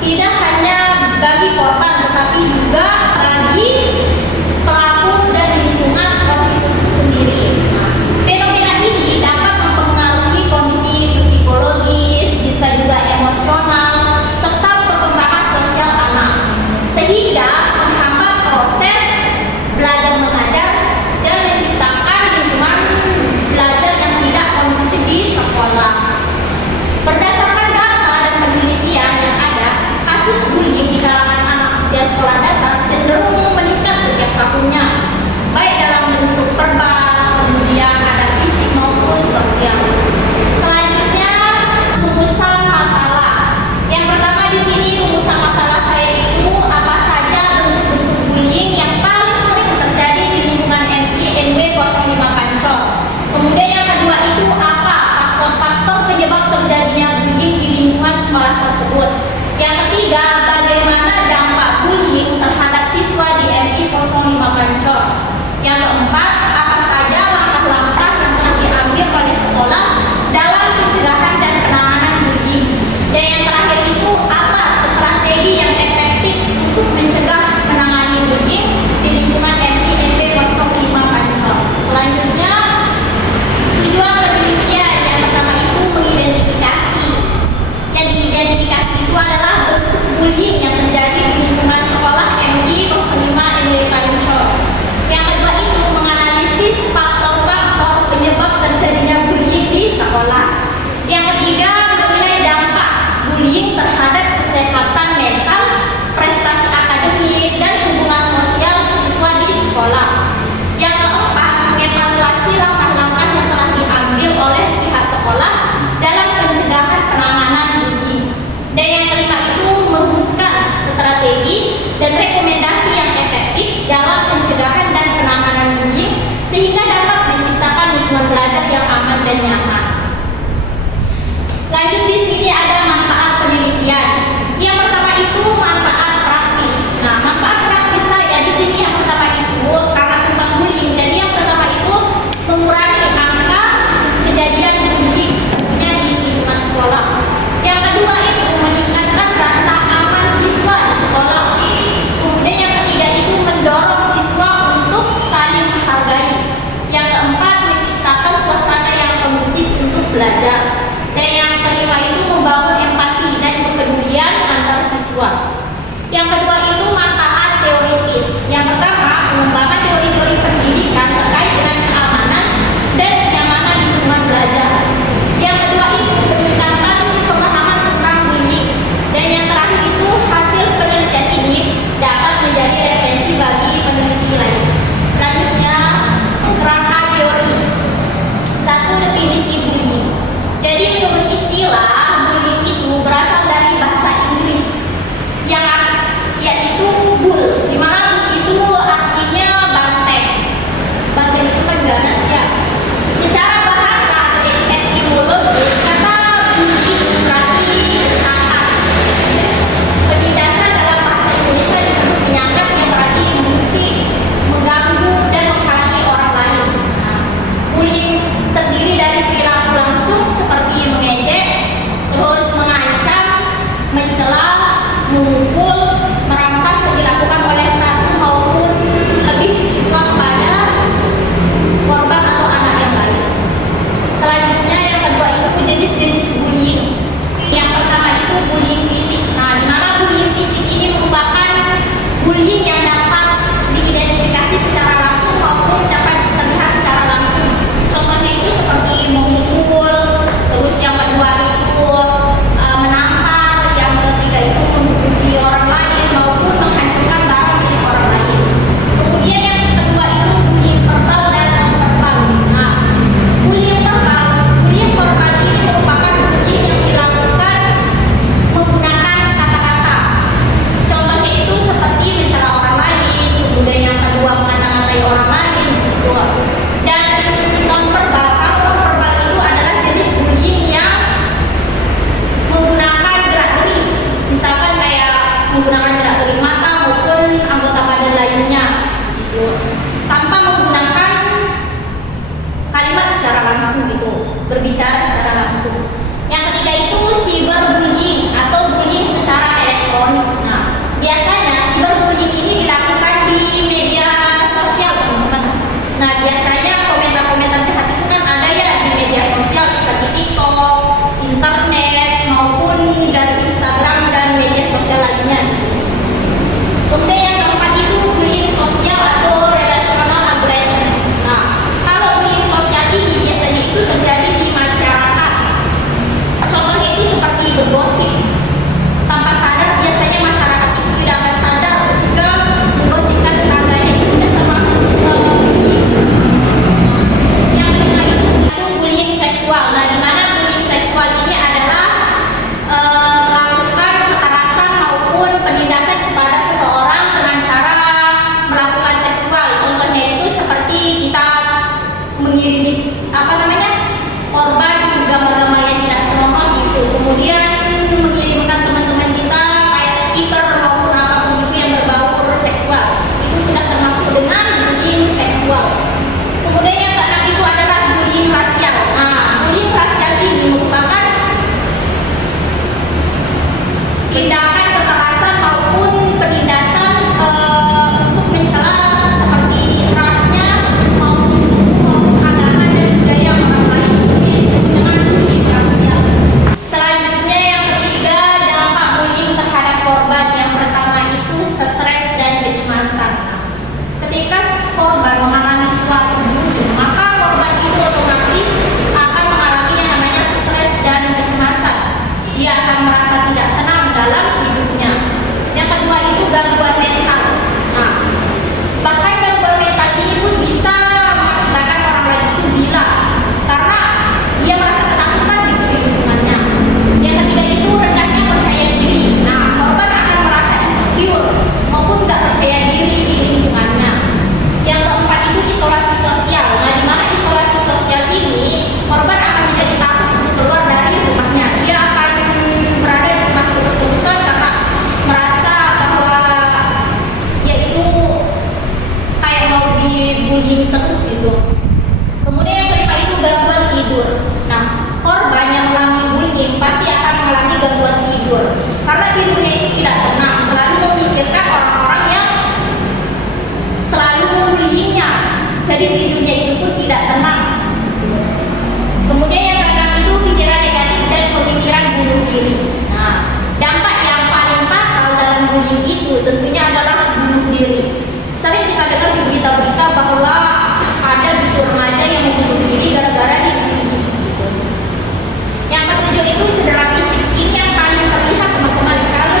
tidak hanya bagi korban tetapi juga bagi pelaku dan lingkungan sekolah itu sendiri. Fenomena ini dapat mempengaruhi kondisi psikologis, bisa juga emosional, serta perkembangan sosial anak, sehingga menghambat proses belajar mengajar dan menciptakan lingkungan belajar yang tidak kondusif di sekolah. Berdasarkan data dan penelitian yang ada, kasus bullying di kalangan anak usia sekolah dasar cenderung meningkat setiap tahunnya, baik dalam bentuk verbal, kemudian ada fisik maupun sosial. Selanjutnya, rumusan masalah. Yang pertama di sini rumusan masalah saya itu apa saja bentuk-bentuk bullying yang paling sering terjadi di lingkungan MI NW 05 Pancor. Kemudian yang kedua itu apa faktor-faktor penyebab terjadinya bullying di lingkungan sekolah tersebut. Yang ketiga, bagaimana dampak bullying terhadap siswa di MI 05 Pancor. Yang keempat, apa saja langkah-langkah yang telah diambil oleh sekolah dalam pencegahan dan penanganan bullying. Dan yang terakhir itu apa strategi yang efektif untuk mencegah menangani bullying di lingkungan MI NW 05 Pancor. Selanjutnya, tujuan penelitian yang pertama itu mengidentifikasi. Yang diidentifikasi itu adalah bentuk bullying yang terjadi di lingkungan sekolah MI 05 NW Pancor. Yang kedua itu menganalisis faktor-faktor penyebab terjadinya bullying di sekolah. Yang ketiga mengenai dampak bullying terhadap kesehatan mental, prestasi akademik, dan hubungan sosial siswa di sekolah. Yang keempat mengevaluasi langkah-langkah yang telah diambil oleh pihak sekolah dalam pencegahan penanganan bullying. Dan yang kelima itu merumuskan strategi dan rekomendasi yang efektif dalam pencegahan dan penanganan bullying sehingga dapat menciptakan lingkungan belajar yang aman dan nyaman. Selanjutnya di sini ada manfaat penelitian. Yang pertama itu manfaat praktis. Nah, manfaat praktis saya di sini yang pertama itu karena tentang bullying. Jadi yang pertama itu mengurangi angka kejadian bullying tentunya di lingkungan sekolah. Yang kedua itu meningkatkan rasa aman siswa di sekolah. Kemudian yang ketiga itu mendorong siswa untuk saling menghargai. Yang keempat menciptakan suasana yang kondusif untuk belajar. Dan yang kelima itu membangun empati dan kepedulian antar siswa. Yang kedua itu manfaat teoritis. Yang pertama pengembangan teori-teori pendidikan terkait dengan keamanan dan kenyamanan lingkungan belajar. Yang kedua itu meningkatkan pemahaman tentang bullying. Dan yang terakhir itu hasil penelitian ini dapat menjadi referensi bagi peneliti lain. Selanjutnya kerangka teori. Satu, definisi bullying. Jadi menurut istilah bullying itu berasal dari bahasa Inggris yang yaitu bull, di mana bull itu artinya banteng. Banteng itu kan ganas ya. Secara bahasa atau etimologis kata bullying berarti tahan. Penindasan dalam bahasa Indonesia disebut menyangkap yang berarti mengusik, mengganggu dan menghalangi orang lain. Nah, bullying terdiri dari perilaku langsung seperti mengejek, terus mengancam, mencela, memukul, merampas yang dilakukan oleh satu maupun lebih siswa kepada korban atau anak yang lain. Selanjutnya yang kedua itu jenis-jenis bullying. Yang pertama itu bullying fisik. Nah, di mana bullying fisik ini merupakan bullying yang dapat diidentifikasi secara langsung maupun dapat terlihat secara langsung. Contohnya itu seperti memukul, terus yang kedua itu menampar, yang ketiga itu membunuh orang lain maupun menghancurkan barang milik orang lain. Kemudian yang kedua itu bullying verbal dan non verbal. Nah, bullying verbal ini merupakan bullying yang dilakukan menggunakan kata-kata. Contohnya itu seperti mencela tindakan kekerasan maupun penindasan untuk mencela seperti rasnya maupun suku maupun agama dan budaya orang lain dengan bullying rasial. Selanjutnya yang ketiga, dampak bullying terhadap korban. Yang pertama itu stres dan kecemasan. Ketika korban mengalami suatu bullying, maka korban itu otomatis akan mengalami yang namanya stres dan kecemasan. Dia akan merasa tidak tenang dalam hidupnya. Yang kedua itu gangguan mental. Nah, bahkan gangguan mental ini pun bisa mengakibatkan orang lain itu gila karena dia merasa ketakutan di lingkungannya. Yang ketiga itu rendahnya percaya diri. Nah, korban akan merasa insecure maupun nggak percaya diri di lingkungannya. Yang keempat itu isolasi sosial. Nah, di mana isolasi sosial ini korban akan menjadi takut untuk keluar dari rumahnya. Dia akan berada di rumah terus-terusan karena merasa bahwa dia itu kayak mau dibullying terus gitu. Kemudian yang kelima itu gangguan tidur. Nah, korban yang mengalami bullying pasti akan mengalami gangguan tidur karena tidurnya itu tidak tenang, selalu memikirkan orang-orang yang selalu membullyingnya. Jadi tidurnya itu pun tidak tenang. Kemudian yang keenam itu pikiran negatif dan pemikiran bunuh diri. Nah, dampak yang paling fatal dalam bullying itu tentunya adalah bunuh diri. Sering kita dengar di berita-berita bahwa ada gitu remaja yang membunuh diri gara-gara dibully. Yang ketujuh itu cedera fisik. Ini yang paling terlihat teman-teman. Kalau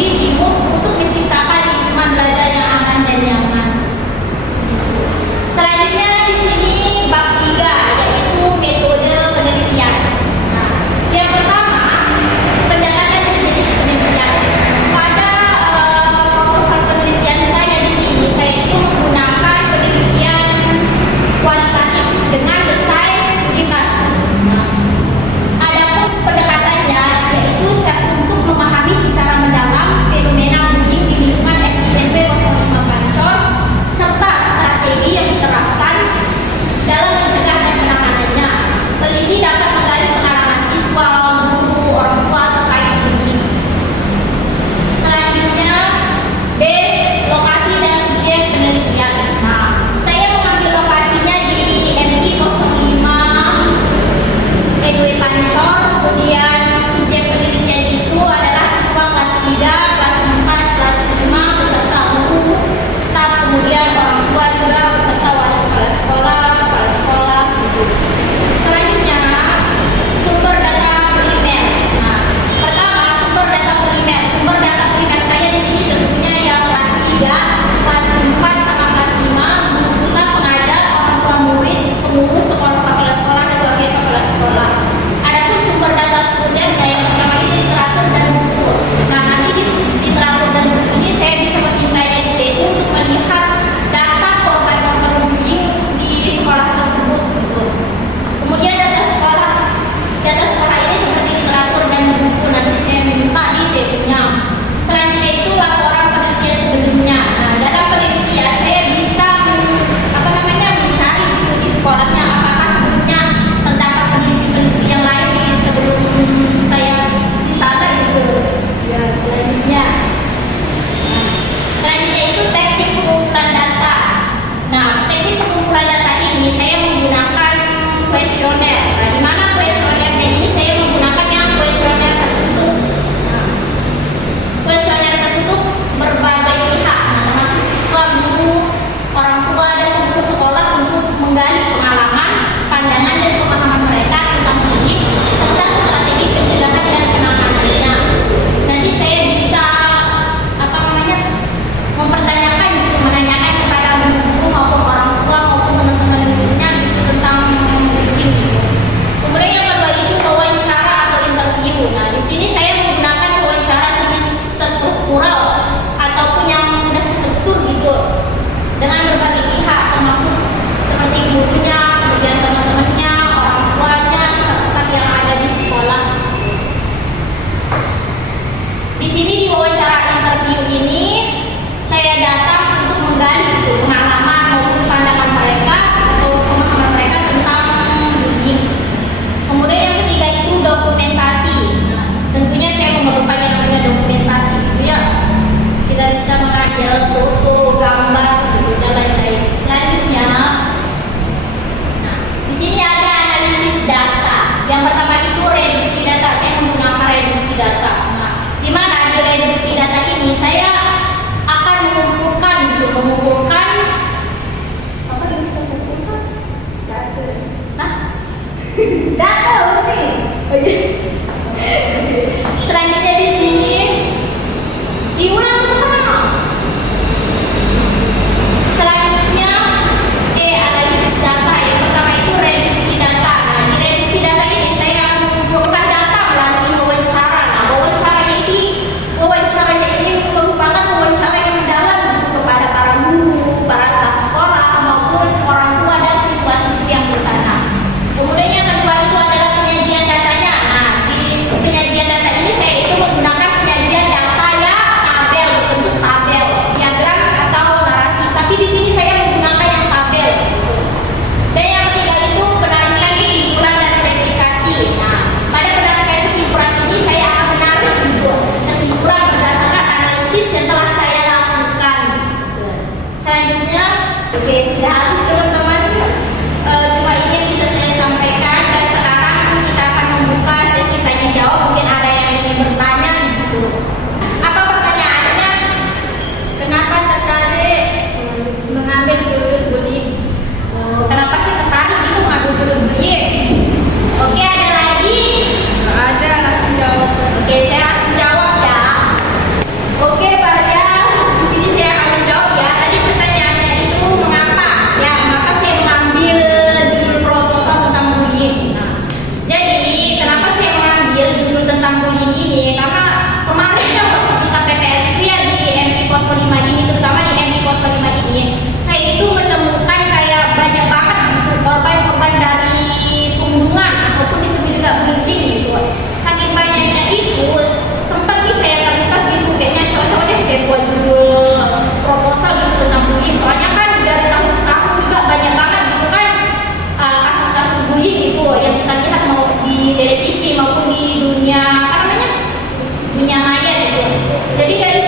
di MOOC untuk menciptakan lingkungan belajar yang aman dan nyaman. Selanjutnya di sini bab 3 yaitu metode penelitian. Nah, yang pertama pendekatan jenis penelitian. Pada proposal penelitian saya di sini saya itu menggunakan penelitian kualitatif dengan desain studi kasus. Nah, adapun pendekatannya yaitu untuk memahami secara mendalam fenomena bullying di lingkungan FIMP 05 Pancor serta strategi yang diterapkan dalam mencegah dan penanganannya. Peneliti dapat menggali pengalaman siswa, guru, orang tua terkait bullying. Selanjutnya B. Lokasi dan subjek penelitian. Nah, saya mengambil lokasinya di MI 05 EDW Pancor. Kemudian subjek penelitian itu adalah siswa kelas 3, kelas 4, kelas 5 beserta guru, staf, kemudian orang tua juga beserta wali kepala sekolah gitu. Selanjutnya sumber data primer. Nah, pertama sumber data primer. Sumber data primer saya di sini tentunya yang kelas 3, kelas 4 sama kelas 5, guru, staf, pengajar, orang tua murid, pengurus sekolah, kepala sekolah dan wakil kepala sekolah. Adapun sumber data sekundernya yang pertama itu literatur dan buku. Nah, nanti di literatur dan buku ini saya bisa meminta YDU untuk melihat data korban-korban bullying di sekolah tersebut. Gitu. Kemudian data sekolah ini seperti literatur dan buku nanti saya minta di DU-nya. Selanjutnya itu laporan penelitian sebelumnya. Nah, dalam penelitian saya bisa mencari gitu di sekolahnya apakah sebelumnya terdapat peneliti-peneliti yang lain di sebelum saya di sana gitu. Ya, selanjutnya itu teknik pengumpulan data. Nah, teknik pengumpulan data ini saya menggunakan kuesioner. Nah, di mana kuesionernya ini saya menggunakan yang kuesioner tertutup. Nah, kuesioner tertutup berbagai pihak, nah, termasuk siswa, guru, orang tua dan pengurus sekolah untuk menggali pengalaman, pandangan dan pemahaman mereka tentang bullying serta strategi pencegahan dan penanganannya. Nanti saya bisa mempertanyakan gitu, menanyakan kepada guru maupun orang tua maupun teman-teman gurunya gitu tentang bullying. Kemudian yang kedua itu wawancara atau interview. Nah, di sini saya menggunakan wawancara semi struktural ataupun yang sudah struktur gitu dengan berbagai pihak termasuk seperti gurunya, kemudian teman-temannya, orang tuanya, staf-staf yang ada di sekolah. Di sini di wawancara interview ini saya datang untuk menggali gitu, pengalaman maupun pandangan mereka atau pemahaman mereka tentang bullying. Kemudian yang ketiga itu dokumentasi. Nah, tentunya saya memerlukan yang namanya dokumentasi gitu ya. Kita bisa mengambil foto, gambar gitu dan lain-lain. Selanjutnya, nah, di sini ada analisis data. Yang pertama itu reduksi data. Saya menggunakan reduksi data. Nah, di mana di reduksi data ini saya akan mengumpulkan Jadi dari